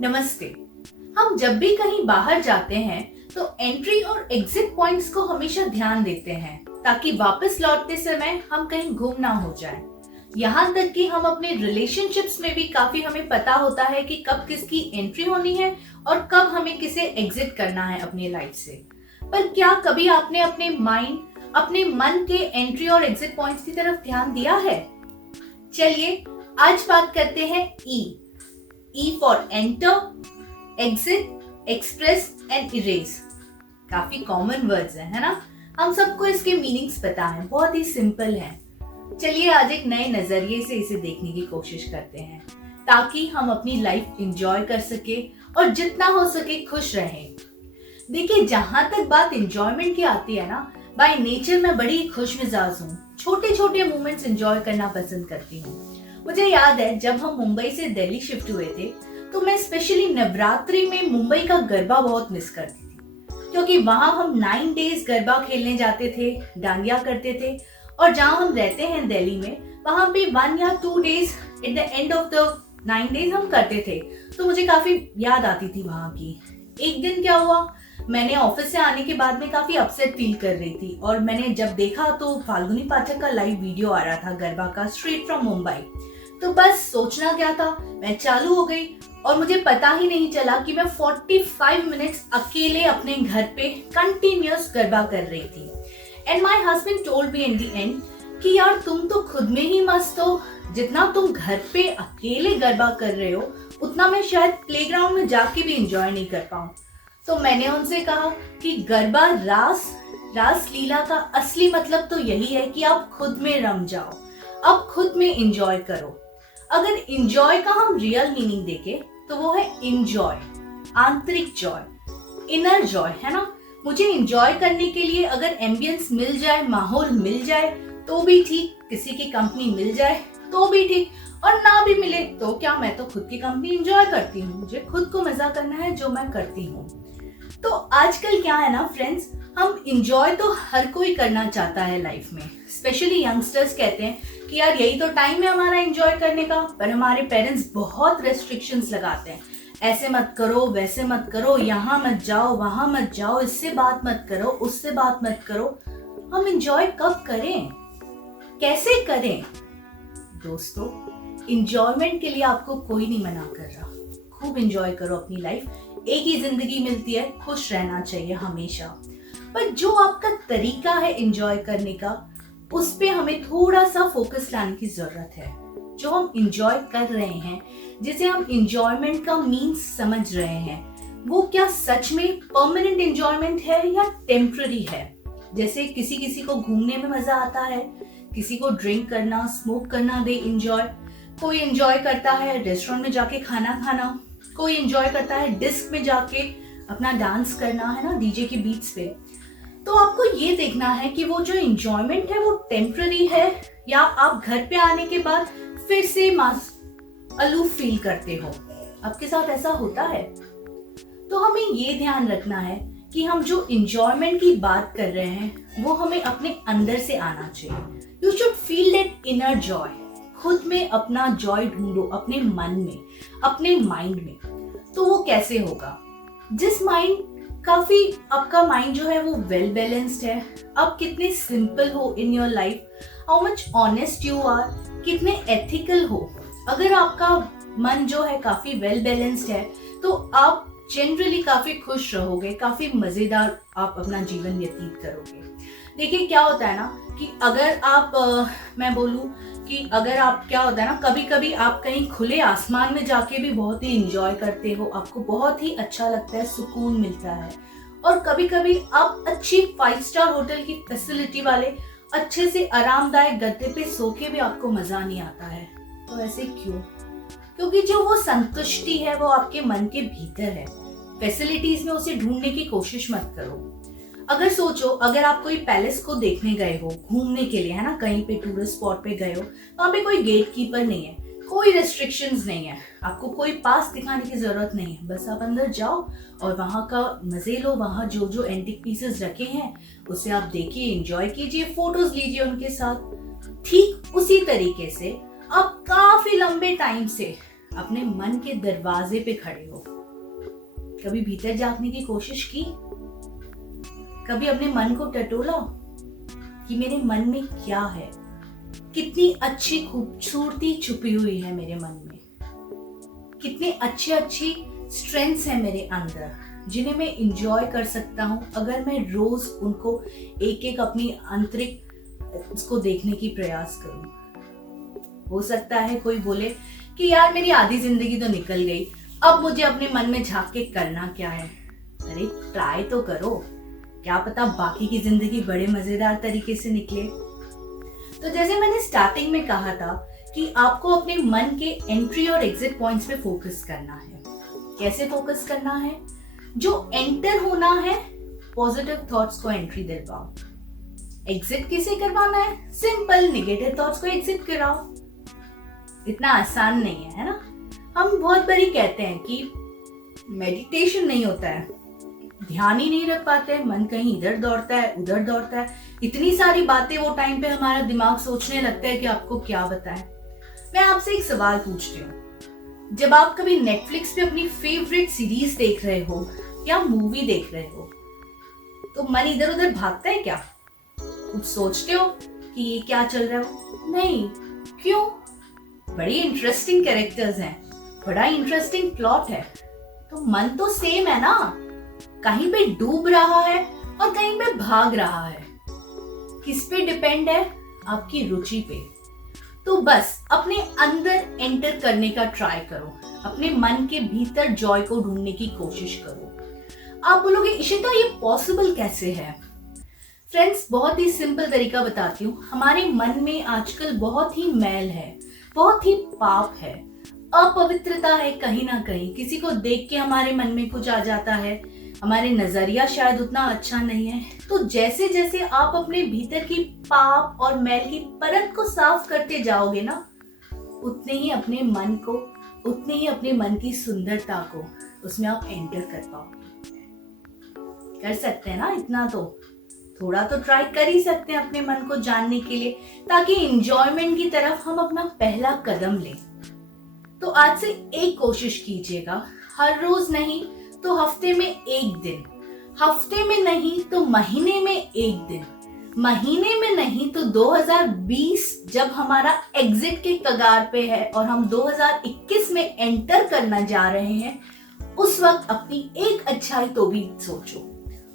नमस्ते। हम जब भी कहीं बाहर जाते हैं तो एंट्री और एग्जिट पॉइंट्स को हमेशा ध्यान देते हैं ताकि वापस लौटते समय हम कहीं गुम ना हो जाएं। यहाँ तक कि हम अपने रिलेशनशिप्स में भी काफी हमें पता होता है कि कब किसकी एंट्री होनी है और कब हमें किसे एग्जिट करना है अपनी लाइफ से। पर क्या कभी आपने अपने मन के एंट्री और एग्जिट पॉइंट्स की तरफ ध्यान दिया है? चलिए आज बात करते हैं E for enter, exit, express and erase. काफी कॉमन वर्ड्स हैं, है ना? हम सबको इसके मीनिंग्स पता है, बहुत ही सिंपल है। चलिए आज एक नए नजरिए से इसे देखने की कोशिश करते हैं ताकि हम अपनी लाइफ एंजॉय कर सके और जितना हो सके खुश रहें। देखिए, जहां तक बात एंजॉयमेंट की आती है ना, बाय नेचर मैं बड़ी खुश मिजाज हूँ। छोटे छोटे मोमेंट्स एंजॉय करना पसंद करती हूँ। मुझे याद है जब हम मुंबई से दिल्ली शिफ्ट हुए थे तो मैं स्पेशली नवरात्रि में मुंबई का गरबा बहुत मिस करती थी, क्योंकि वहां हम 9 डेज गरबा खेलने जाते थे, डांडिया करते थे। और जहां हम रहते हैं दिल्ली में, वहां पे 1 या 2 days at the end of the 9 days हम करते थे। तो मुझे काफी याद आती थी वहां की। एक दिन क्या हुआ, मैंने ऑफिस से आने के बाद में काफी अपसेट फील कर रही थी और मैंने जब देखा तो फाल्गुनी पाठक का लाइव वीडियो आ रहा था गरबा का, स्ट्रेट फ्रॉम मुंबई। तो बस सोचना क्या था, मैं चालू हो गई और मुझे पता ही नहीं चला कि मैं 45 मिनट्स अकेले अपने घर पे कंटिन्यूअस गरबा कर रही थी। And my husband told me in the end कि यार तुम तो खुद में ही मस्त हो, जितना तुम घर पे अकेले गरबा कर रहे हो उतना मैं शायद प्लेग्राउंड में जाके भी एंजॉय नहीं कर पाऊँ। तो मैंने उनसे कहा कि गरबा रास लीला का असली मतलब तो यही है कि आप खुद में रम जाओ, आप खुद में एंजॉय करो। अगर इंजॉय का हम रियल मीनिंग देखें तो वो है इंजॉय, आंतरिक जॉय, इनर जॉय, है ना? मुझे इंजॉय करने के लिए अगर एम्बियंस मिल जाए, माहौल मिल जाए तो भी ठीक, किसी की कंपनी मिल जाए तो भी ठीक, और ना भी मिले तो क्या, मैं तो खुद की कंपनी एंजॉय करती हूँ। मुझे खुद को मजा करना है जो मैं करती हूँ। तो आजकल क्या है ना फ्रेंड्स, हम इंजॉय तो हर कोई करना चाहता है लाइफ में। स्पेशली यंगस्टर्स कहते हैं कि यार यही तो टाइम है हमारा एंजॉय करने का, पर हमारे पेरेंट्स बहुत रेस्ट्रिक्शंस लगाते हैं। ऐसे मत करो, वैसे मत करो, यहाँ मत जाओ, वहां मत जाओ, इससे बात मत करो, उससे बात मत करो। हम एंजॉय कब करें, कैसे करें? दोस्तों, एंजॉयमेंट के लिए आपको कोई नहीं मना कर रहा। खूब एंजॉय करो अपनी लाइफ, एक ही जिंदगी मिलती है, खुश रहना चाहिए हमेशा। पर जो आपका तरीका है एंजॉय करने का, उस पे हमें थोड़ा सा फोकस लाने की जरूरत है। जो हम एंजॉय कर रहे हैं, जिसे हम एंजॉयमेंट का मीन्स समझ रहे हैं, वो क्या सच में परमानेंट एंजॉयमेंट है या टेम्पररी है? जैसे किसी किसी को घूमने में मजा आता है, किसी को ड्रिंक करना, स्मोक करना दे एंजॉय, कोई एंजॉय करता है रेस्टोरेंट में जाके खाना खाना, कोई एंजॉय करता है डिस्क में जाके अपना डांस करना, है ना, डीजे के बीट्स पे। तो आपको ये देखना है कि वो जो एंजॉयमेंट है वो टेम्पररी है या आप घर पे आने के बाद फिर से अलूफ फील करते हो। आपके साथ ऐसा होता है? तो हमें ये ध्यान रखना है कि हम जो एंजॉयमेंट की बात कर रहे हैं वो हमें अपने अंदर से आना चाहिए। You should feel that inner Joy. खुद में अपना जॉय ढूंढो, अपने मन में, अपने माइंड में। तो वो कैसे होगा? जिस माइंड आपका माइंड जो है वो वेल बैलेंस्ड है, आप कितने सिंपल हो in your life, how much honest you are, कितने एथिकल हो। अगर आपका मन जो है काफी वेल बैलेंस्ड है तो आप जनरली काफी खुश रहोगे, काफी मजेदार आप अपना जीवन व्यतीत करोगे। देखिए क्या होता है ना कि अगर आप मैं बोलूं कि अगर आप क्या होता है ना, कभी कभी आप कहीं खुले आसमान में जाके भी बहुत ही एंजॉय करते हो, आपको बहुत ही अच्छा लगता है, सुकून मिलता है। और कभी कभी आप अच्छी 5 स्टार होटल की फैसिलिटी वाले अच्छे से आरामदायक गद्दे पे सो के भी आपको मजा नहीं आता है। तो ऐसे क्यों? क्योंकि जो वो संतुष्टि है वो आपके मन के भीतर है। फैसिलिटीज में उसे ढूंढने की कोशिश मत करो। अगर सोचो, अगर आप कोई पैलेस को देखने गए हो घूमने के लिए, है ना, कहीं पे टूरिस्ट स्पॉट पे गए हो, वहां पे कोई गेट कीपर नहीं है, कोई रेस्ट्रिक्शंस नहीं है, आपको कोई पास दिखाने की जरूरत नहीं है। बस आप अंदर जाओ और वहां का मजे लो। वहां जो जो एंटिक पीसेस रखे हैं उसे आप देखिए, एंजॉय कीजिए, फोटोज लीजिए उनके साथ। ठीक उसी तरीके से आप काफी लंबे टाइम से अपने मन के दरवाजे पे खड़े हो। कभी भीतर झांकने की कोशिश की? कभी अपने मन को टटोला कि मेरे मन में क्या है? कितनी अच्छी खूबसूरती छुपी हुई है मेरे मन में, कितने अच्छी अच्छी स्ट्रेंथ्स है मेरे अंदर जिन्हें मैं इंजॉय कर सकता हूँ अगर मैं रोज उनको एक एक अपनी आंतरिक उसको देखने की प्रयास करूँ। हो सकता है कोई बोले कि यार मेरी आधी जिंदगी तो निकल गई, अब मुझे अपने मन में झांक के करना क्या है। अरे ट्राई तो करो, क्या पता बाकी की जिंदगी बड़े मजेदार तरीके से निकले। तो जैसे मैंने स्टार्टिंग में कहा था कि आपको अपने मन के एंट्री और एग्जिट पॉइंट्स पे फोकस करना है। कैसे फोकस करना है? जो एंटर होना है, पॉजिटिव थॉट्स को एंट्री दिलवाओ। एग्जिट किसे करवाना है? सिंपल, नेगेटिव थॉट्स को एग्जिट कराओ। इतना आसान नहीं है ना? हम बहुत बारी कहते हैं कि मेडिटेशन नहीं होता है, ध्यान ही नहीं रख पाते हैं, मन कहीं इधर दौड़ता है उधर दौड़ता है, इतनी सारी बातें वो टाइम पे हमारा दिमाग सोचने लगता है कि आपको क्या बताएं। मैं आपसे एक सवाल पूछती हूँ, जब आप कभी नेटफ्लिक्स पे अपनी फेवरेट सीरीज देख रहे हो या मूवी देख रहे हो तो मन इधर उधर भागता है क्या? कुछ सोचते हो कि ये क्या चल रहा है? नहीं। क्यों? बड़ी इंटरेस्टिंग कैरेक्टर्स हैं, बड़ा इंटरेस्टिंग प्लॉट है, तो मन तो सेम है ना, कहीं पे डूब रहा है और कहीं पे भाग रहा है। किस पे डिपेंड है? आपकी रुचि पे। तो बस अपने अंदर एंटर करने का ट्राई करो, अपने मन के भीतर जॉय को ढूंढने की कोशिश करो। आप बोलोगे इशिता ये पॉसिबल कैसे है? फ्रेंड्स, बहुत ही सिंपल तरीका बताती हूँ। हमारे मन में आजकल बहुत ही मैल है, बहुत ही पाप है, अपवित्रता है, कहीं ना कहीं किसी को देख के हमारे मन में कुछ आ जाता है, हमारे नजरिया शायद उतना अच्छा नहीं है। तो जैसे जैसे आप अपने भीतर की पाप और मैल की परत को साफ करते जाओगे ना, उतने ही अपने मन को, उतने ही अपने मन की सुंदरता को उसमें आप एंटर कर पाओगे। कर सकते हैं ना? इतना तो थोड़ा तो ट्राई कर ही सकते हैं अपने मन को जानने के लिए, ताकि एंजॉयमेंट की तरफ हम अपना पहला कदम लें। तो आज से एक कोशिश कीजिएगा, हर रोज नहीं तो हफ्ते में एक दिन, हफ्ते में नहीं तो महीने में एक दिन, महीने में नहीं तो 2020 जब हमारा एग्जिट के कगार पे है और हम 2021 में एंटर करना जा रहे हैं, उस वक्त अपनी एक अच्छाई तो भी सोचो,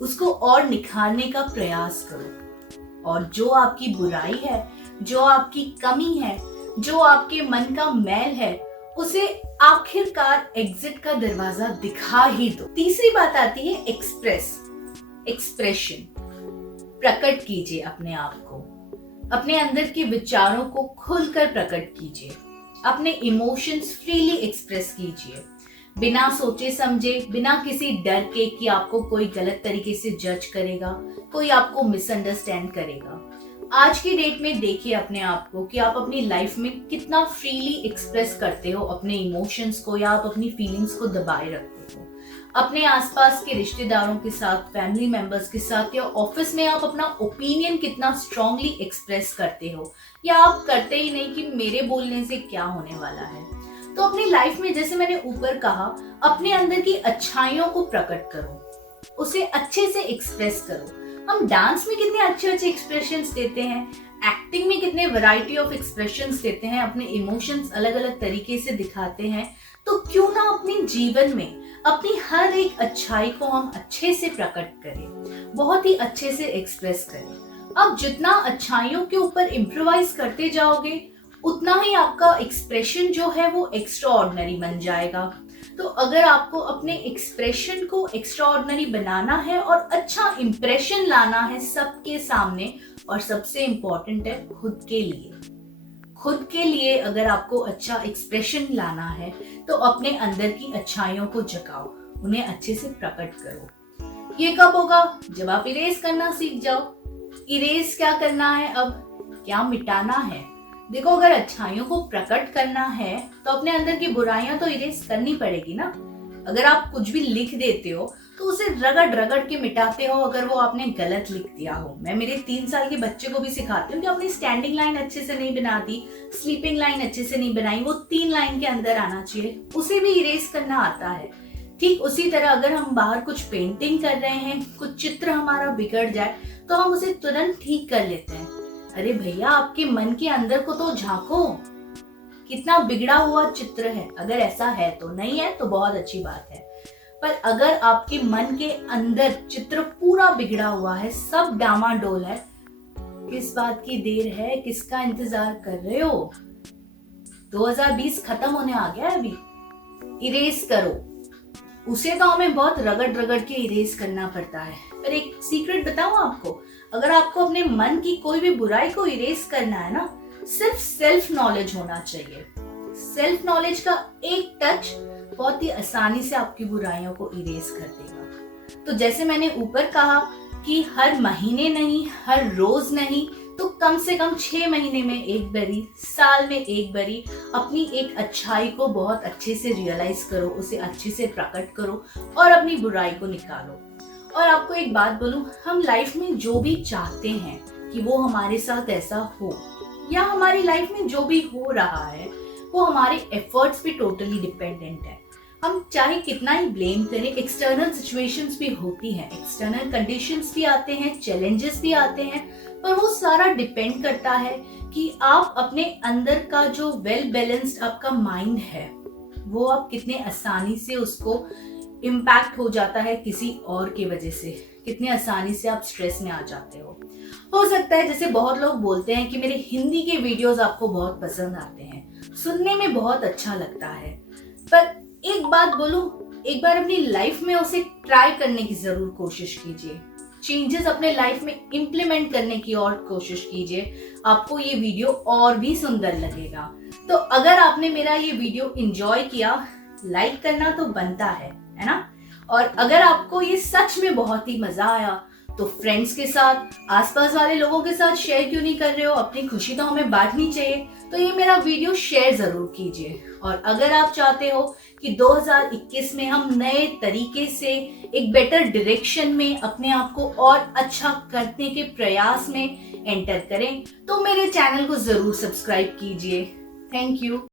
उसको और निखारने का प्रयास करो। और जो आपकी बुराई है, जो आपकी कमी है, जो आपके मन का मैल है, उसे आखिरकार एग्जिट का दरवाजा दिखा ही दो। तीसरी बात आती है एक्सप्रेशन। प्रकट कीजिए अपने आप को, अपने अंदर के विचारों को खुलकर प्रकट कीजिए, अपने इमोशंस फ्रीली एक्सप्रेस कीजिए, बिना सोचे समझे, बिना किसी डर के कि आपको कोई गलत तरीके से जज करेगा, कोई आपको मिसअंडरस्टैंड करेगा। आज की डेट में देखिए अपने आप को कि आप अपनी लाइफ में कितना फ्रीली एक्सप्रेस करते हो अपने इमोशंस को, या आप अपनी फीलिंग्स को दबाए रखते हो। अपने आसपास के रिश्तेदारों के साथ, फैमिली मेंबर्स के साथ या ऑफिस में आप अपना ओपिनियन कितना स्ट्रांगली एक्सप्रेस करते हो, या आप करते ही नहीं कि मेरे बोलने से क्या होने वाला है। तो अपनी लाइफ में, जैसे मैंने ऊपर कहा, अपने अंदर की अच्छाइयों को प्रकट करो, उसे अच्छे से एक्सप्रेस करो। हम डांस में कितने अच्छे अच्छे एक्सप्रेशंस देते हैं, एक्टिंग में कितने वैरायटी ऑफ एक्सप्रेशंस देते हैं, अपने इमोशंस अलग अलग तरीके से दिखाते हैं। तो क्यों ना अपने जीवन में अपनी हर एक अच्छाई को हम अच्छे से प्रकट करें, बहुत ही अच्छे से एक्सप्रेस करें। अब जितना अच्छाइयों के ऊपर इम्प्रोवाइज करते जाओगे, उतना ही आपका एक्सप्रेशन जो है वो एक्स्ट्रा ऑर्डिनरी बन जाएगा। तो अगर आपको अपने एक्सप्रेशन को एक्स्ट्रा ऑर्डिनरी बनाना है और अच्छा इंप्रेशन लाना है सबके सामने, और सबसे इम्पोर्टेंट है खुद के लिए, खुद के लिए अगर आपको अच्छा एक्सप्रेशन लाना है तो अपने अंदर की अच्छाइयों को जगाओ, उन्हें अच्छे से प्रकट करो। ये कब होगा? जब आप इरेज करना सीख जाओ। इरेज क्या करना है? अब क्या मिटाना है? देखो, अगर अच्छाइयों को प्रकट करना है तो अपने अंदर की बुराइयां तो इरेज करनी पड़ेगी ना। अगर आप कुछ भी लिख देते हो तो उसे रगड़ रगड़ के मिटाते हो अगर वो आपने गलत लिख दिया हो। मैं मेरे 3 साल के बच्चे को भी सिखाती हूँ कि अपनी स्टैंडिंग लाइन अच्छे से नहीं बना दी, स्लीपिंग लाइन अच्छे से नहीं बनाई, वो 3 लाइन के अंदर आना चाहिए, उसे भी इरेज करना आता है। ठीक उसी तरह अगर हम बाहर कुछ पेंटिंग कर रहे हैं, कुछ चित्र हमारा बिगड़ जाए तो हम उसे तुरंत ठीक कर लेते हैं। अरे भैया, आपके मन के अंदर को तो झांको, कितना बिगड़ा हुआ चित्र है। अगर ऐसा है तो, नहीं है तो बहुत अच्छी बात है, पर अगर आपके मन के अंदर चित्र पूरा बिगड़ा हुआ है, सब डामाडोल है, किस बात की देर है, किसका इंतजार कर रहे हो? 2020 खत्म होने आ गया है अभी। इरेज करो। उसे तो हमें बहुत रगड़ रगड़ के इरेज करना पड़ता है। पर एक सीक्रेट बताऊं आपको, अगर आपको अपने मन की कोई भी बुराई को इरेज करना है ना, सिर्फ सेल्फ नॉलेज होना चाहिए। सेल्फ नॉलेज का एक टच बहुत ही आसानी से आपकी बुराइयों को इरेज कर देगा। तो जैसे मैंने ऊपर कहा कि हर महीने नहीं, हर रोज नहीं, तो कम से कम 6 महीने में एक बारी, साल में एक बारी अपनी एक अच्छाई को बहुत अच्छे से रियलाइज करो, उसे अच्छे से प्रकट करो और अपनी बुराई को निकालो। और आपको एक बात बोलूं, हम लाइफ में जो भी चाहते हैं कि वो हमारे साथ ऐसा हो, या हमारी लाइफ में जो भी हो रहा है वो हमारे एफर्ट्स पे टोटली डिपेंडेंट है। हम चाहे कितना ही ब्लेम करें, एक्सटर्नल सिचुएशंस भी होती हैं, एक्सटर्नल कंडीशंस भी आते हैं, चैलेंजेस भी आते हैं, पर वो सारा डिपेंड करता है कि आप अपने अंदर का जो वेल बैलेंस्ड आपका माइंड है, वो आप कितने आसानी से उसको इम्पैक्ट हो जाता है किसी और की वजह से, कितने आसानी से आप स्ट्रेस में आ जाते हो सकता है जैसे बहुत लोग बोलते हैं कि मेरे हिंदी के वीडियोस आपको बहुत पसंद आते हैं, सुनने में बहुत अच्छा लगता है, पर एक बात बोलूं, एक बार अपनी लाइफ में उसे ट्राई करने की जरूर कोशिश कीजिए, चेंजेस अपने लाइफ में इम्प्लीमेंट करने की और कोशिश कीजिए, आपको ये वीडियो और भी सुंदर लगेगा। तो अगर आपने मेरा ये वीडियो एंजॉय किया, लाइक करना तो बनता है ना? और अगर आपको ये सच में बहुत ही मजा आया तो फ्रेंड्स के साथ, आसपास वाले लोगों के साथ शेयर क्यों नहीं कर रहे हो? अपनी खुशी तो हमें बांटनी चाहिए, तो ये मेरा वीडियो शेयर जरूर कीजिए। और अगर आप चाहते हो कि 2021 में हम नए तरीके से एक बेटर डायरेक्शन में अपने आप को और अच्छा करने के प्रयास में एंटर करें, तो मेरे चैनल को जरूर सब्सक्राइब कीजिए। Thank you.